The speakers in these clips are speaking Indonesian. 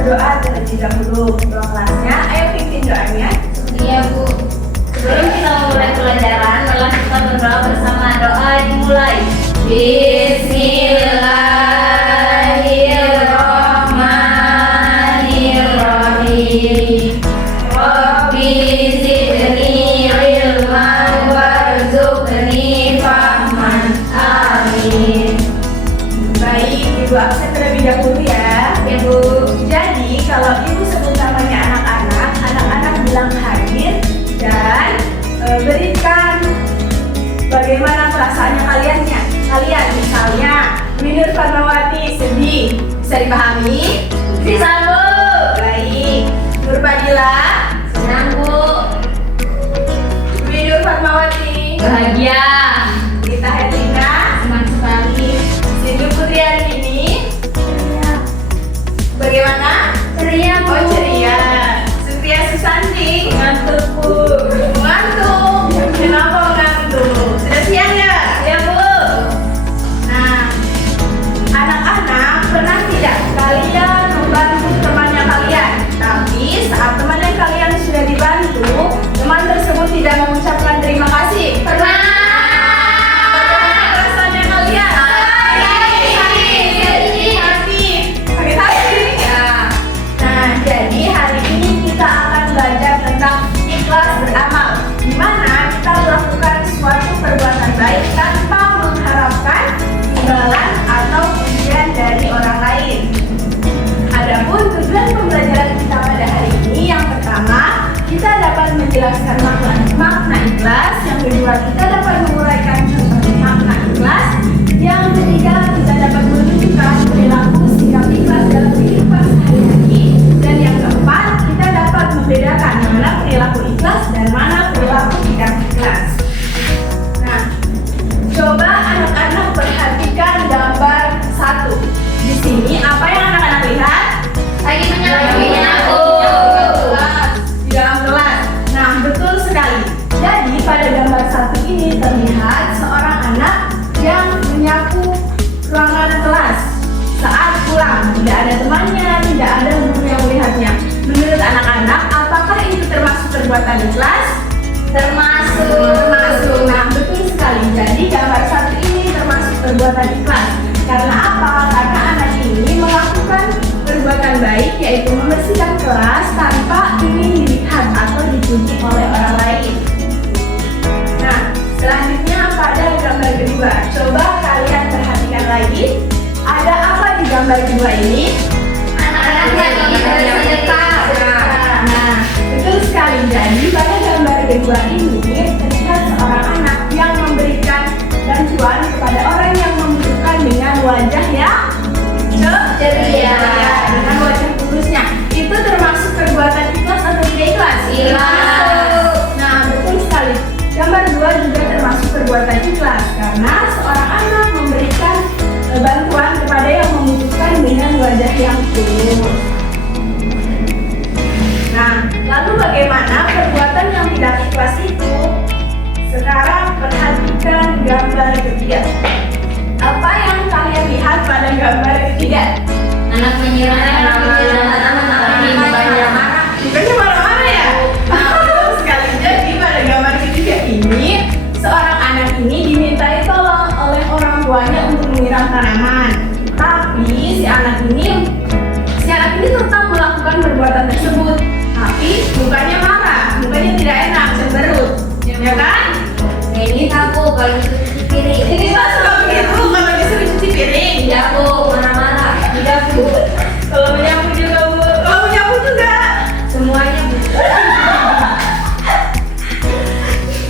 berdoa terlebih dahulu. Doa kelasnya, ayo pimpin doanya. Iya Bu. Sebelum kita memulai pelajaran, marilah kita berdoa bersama. Doa dimulai. Bismillahirrahmanirrahim. Rabbi zidni ilman warzuqni fahman. Amin. Baik, Ibu absen terlebih dahulu ya. Ya Bu. Jadi kalau Ibu sebut namanya anak-anak, anak-anak bilang hadir dan berikan bagaimana perasaannya kalian. Misalnya Winur Fatmawati sedih, bisa dipahami? Bisa Bu. Baik. Nurpadila, Senang Bu. Winur Fatmawati, Bahagia. Rita Herlina, Senang sekali. Sindu Putriani ini bagaimana? Ceria Bu. Oh ceria. Sutria Susanti ngantuk Bu. Ngantuk. Kenapa ngantuk? Sudah siang ya? Ya Bu. Nah, anak-anak pernah tidak kalian membantu temannya kalian? Tapi saat temannya kalian sudah dibantu, teman tersebut tidak mengucapkan terima kasih. Pernah? Bagaimana rasanya kalian? Sakit hati. Ya. Nah, jadi hari ini kita akan belajar tentang ikhlas beramal, di mana kita melakukan suatu perbuatan baik tanpa mengharapkan imbalan atau pujian dari orang lain. Adapun tujuan pembelajaran kita pada hari ini, yang pertama, kita dapat menjelaskan makna ikhlas, yang kedua, kita dapat menguraikan contoh makna ikhlas, yang ketiga, kita dapat menunjukkan perilaku sikap ikhlas dalam kehidupan sehari-hari, dan yang keempat, kita dapat membedakan mana perilaku ikhlas dan mana perilaku tidak ikhlas. Nah, coba anak-anak perhatikan gambar 1. Di sini apa yang anak-anak lihat? Lagi menyapu. Di dalam kelas. Nah, betul sekali. Jadi pada gambar 1 ini terlihat seorang anak yang menyapu ruangan kelas saat pulang. Tidak ada temannya, tidak ada guru yang melihatnya. Menurut anak-anak, apakah itu termasuk perbuatan ikhlas? Termasuk. Nah, betul sekali. Jadi gambar 1 ini termasuk perbuatan ikhlas. Karena apa? Karena anak ini melakukan perbuatan baik, yaitu membersihkan kelas tanpa ingin dilihat atau dipuji oleh orang lain. Nah, selanjutnya pada gambar kedua, coba kalian perhatikan lagi. Ada apa di gambar kedua ini? Anak-anak lagi bersedekah. Nah, betul sekali. Jadi pada gambar kedua ini terlihat seorang anak yang memberikan bantuan kepada orang yang membutuhkan dengan wajah yang ceria, dengan wajah tulusnya. Itu termasuk perbuatan ikhlas atau tidak ikhlas? Ikhlas. Nah, betul sekali. Gambar 2 juga termasuk perbuatan ikhlas karena seorang anak memberikan bantuan kepada yang membutuhkan dengan wajah yang tulus. Nah, lalu bagaimana perbuatan yang tidak ikhlas itu? Sekarang perhatikan gambar ketiga. Apa yang kalian lihat pada gambar ketiga? Anak menyiram. Bukannya marah-marah ya? Nah, betul sekali. Jadi pada gambar ketiga ini, seorang anak ini dimintai tolong oleh orang tuanya untuk menyiram tanaman. Tapi si anak ini tetap melakukan perbuatan tersebut. Tapi mukanya marah, mukanya tidak enak, cemberut, ya kan? Ini aku kalau cuci piring. Ini tak suka begitu kalau disuruh cuci piring. Iya Bu, marah-marah. Iya Bu. Kalau menyapu juga Bu. Kalau menyapu juga. Semuanya Bu.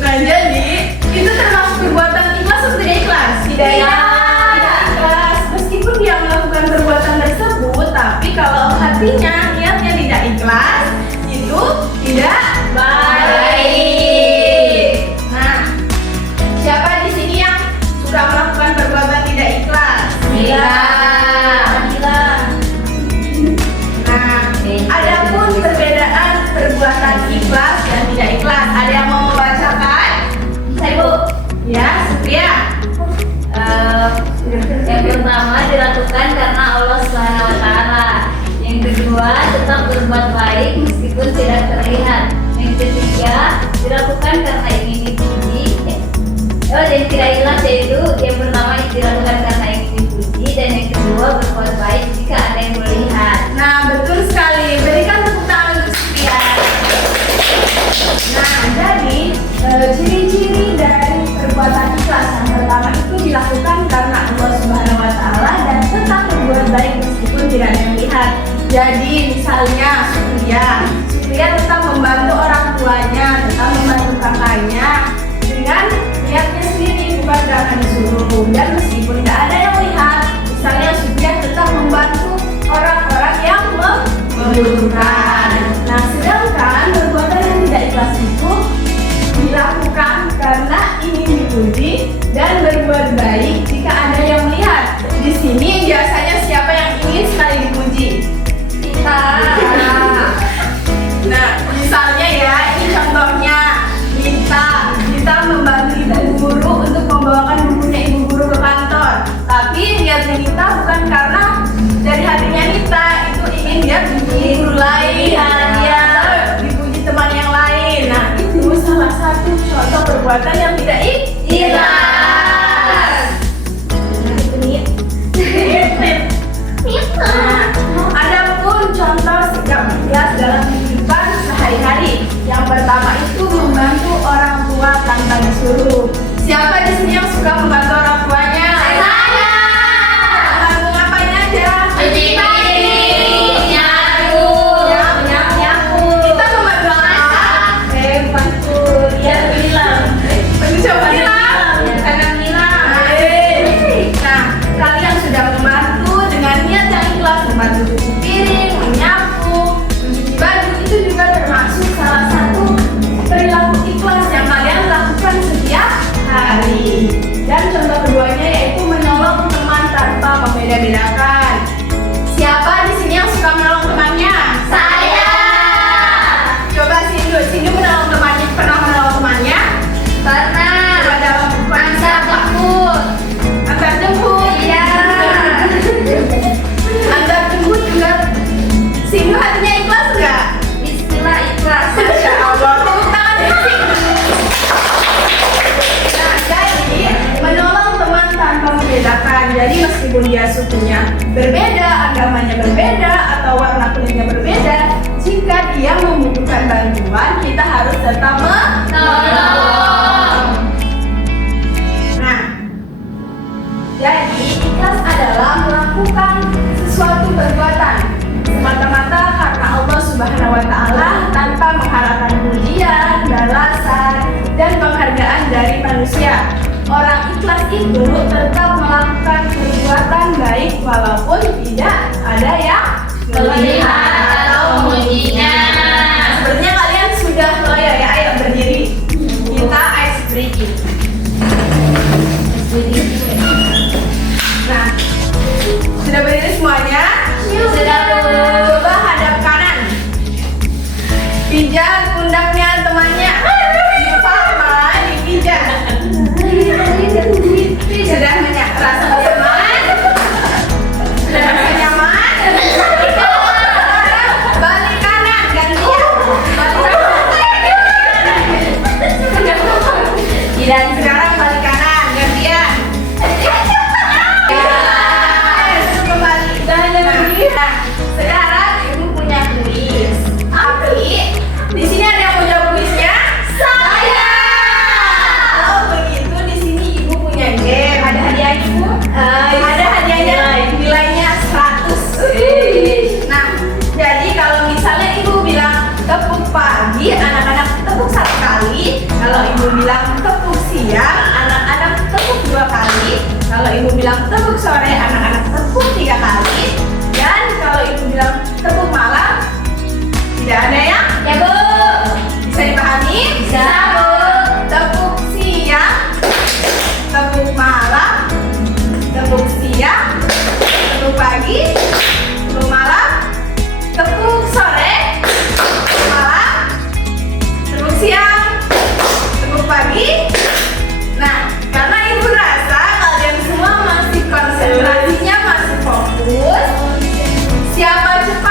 Nah jadi itu termasuk perbuatan ikhlas atau tidak ikhlas? Tidak ikhlas. Meskipun dia melakukan perbuatan tersebut, tapi kalau hatinya niatnya tidak ikhlas, itu tidak baik. Nah, siapa di sini yang suka melakukan perbuatan tidak ikhlas? Iya. Nah, adapun perbedaan perbuatan ikhlas dan tidak ikhlas, ada yang mau membacakan? Saya Bu. Ya, Sutria. Yang pertama dilakukan karena Allah Subhanahu wa taala. Yang kedua kedua, tetap berbuat baik meskipun tidak terlihat. Yang ketiga, dilakukan karena ingin dipuji. Dan tidak hilang, yaitu yang pertama dilakukan karena ingin dipuji, dan yang kedua berbuat baik jika ada yang melihat. Nah, betul sekali. Berikan tepuk tangan untuk Supriya. Nah, jadi ciri-ciri dari perbuatan ikhlas yang pertama itu dilakukan karena Allah Subhanahu wa Ta'ala dan tetap berbuat baik meskipun tidak ada yang melihat. Jadi, misalnya Supriya tetap membantu orang tuanya, tetap membantu kakaknya dengan niatnya sendiri, bukan karena disuruh. Dan meskipun tidak ada yang melihat, misalnya Supriya tetap membantu orang-orang yang membutuhkan. Nah, sedangkan perbuatan yang tidak ikhlas itu dilakukan karena ingin dipuji dan berbuat baik jika ada yang melihat. Di sini biasanya siapa yang ingin sekali dipuji? Kita. Nah, misalnya ya, ini contohnya kita membantu ibu guru untuk membawakan bukunya ibu guru ke kantor. Tapi niatnya kita bukan karena dari hatinya kita, itu ingin dia dipuji guru lain, dia dipuji teman yang lain. Nah, itu salah satu contoh perbuatan yang tidak ikhlas. Nah, adapun contoh sikap ikhlas dalam kehidupan sehari-hari. Yang pertama itu membantu orang tua tanpa disuruh. Siapa di sini yang suka membantu orang tuanya? Saya. Membantu ngapain aja? Cuci piring, nyapu, Nyapu. Kita membantu apa? Membantu dia bilang. Coba bilang. Kadang bilang. Nah, kalian sudah membantu dengan niat yang ikhlas, membantu cuci piring, menyapu, mencuci baju, itu juga termasuk salah satu perilaku ikhlas yang kalian lakukan setiap hari. Dan contoh keduanya yaitu menolong teman tanpa membeda-bedakan. Siapa di sini yang suka menolong temannya? Saya. Coba Sindu menolong temannya, pernah menolong temannya? Pernah. Coba dalam bukuan Antar jemput. antar jemput. Iya. Antar jemput juga. Sindu hatinya ikhlas nggak? Bismillah, ikhlas. Masya Allah. Tepuk tangan untuk Sindu. Nah, jadi menolong teman tanpa membedakan. Jadi meskipun dia sukunya berbeda, agamanya berbeda, atau warna kulitnya berbeda, jika dia membutuhkan bantuan, kita harus tetap menolong. Nah, jadi ikhlas adalah melakukan sesuatu perbuatan semata-mata karena Allah Subhanahu wa Ta'ala tanpa mengharapkan pujian, balasan, dan penghargaan dari manusia. Orang ikhlas itu tetap melakukan perbuatan baik walaupun tidak ada yang Melihat atau memujinya. Nah, sepertinya kalian sudah mulai ya, ayo berdiri. Kita ice breaking. Nah, sudah berdiri semuanya? Sudah, Bu. Coba hadap kanan. Pijat pundaknya temannya. Sama, dipijat. Sudah rasa nyaman? Sudah rasa nyaman? Balik kanan, gantian. Dan sekarang balik kanan, gantian. Kembali. Nah, sekarang ibu punya kuis. Tapi di sini ada yang punya kuisnya? Saya. Oh begitu, di sini ibu punya game. Ada hadiah ibu? Ada hadiahnya, nilainya 100. Nah, jadi kalau misalnya ibu bilang tepuk pagi, anak-anak tepuk 1 kali. Kalau ibu bilang tepuk siang, anak-anak tepuk 2 kali. Kalau ibu bilang tepuk sore, anak-anak tepuk 3 kali. Dan kalau ibu bilang tepuk malam, tidak ada yang? Ya, Bu. Bisa dipahami? Bisa, Bu. Tepuk siang, tepuk malam, tepuk siang, tepuk pagi, tepuk malam, tepuk sore, tepuk malam, tepuk siang, tepuk pagi. Nah, karena ibu rasa kalian semua masih konsentrasinya masih fokus, siapa cepat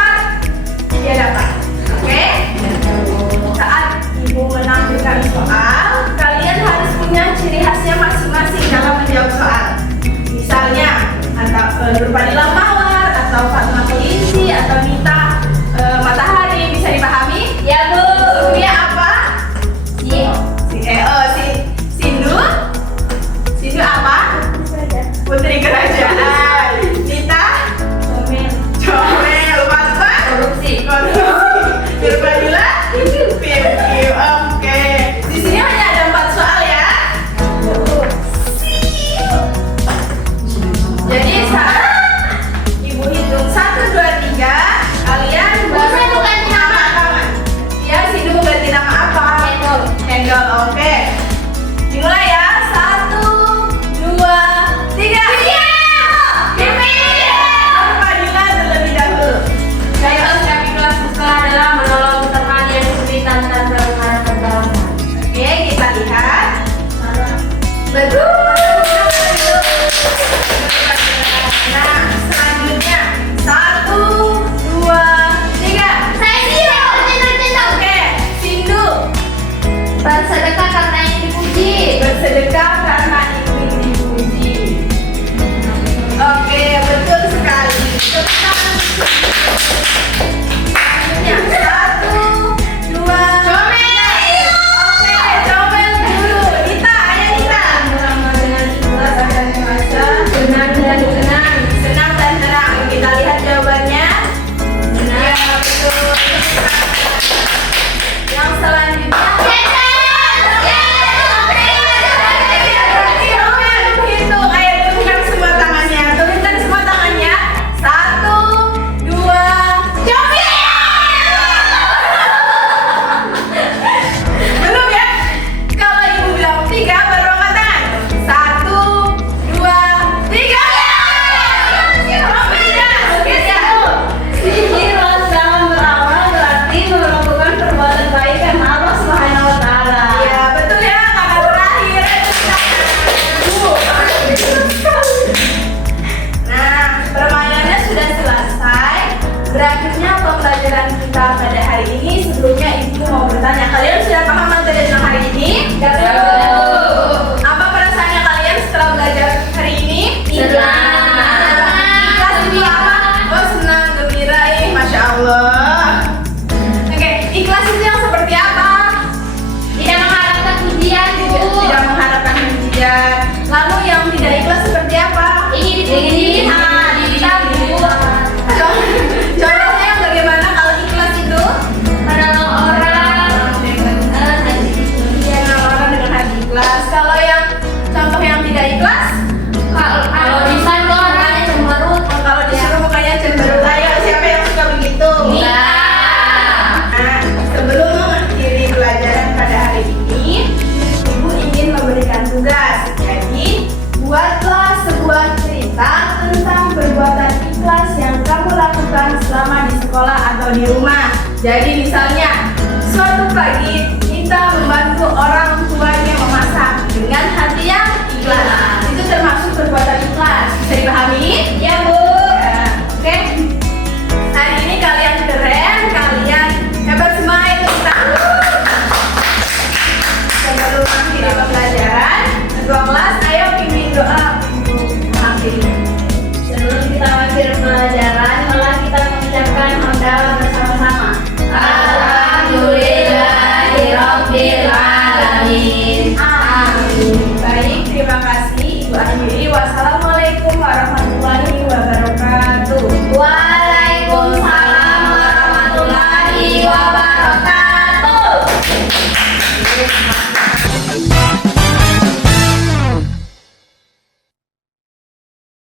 Jadi misalnya, suatu pagi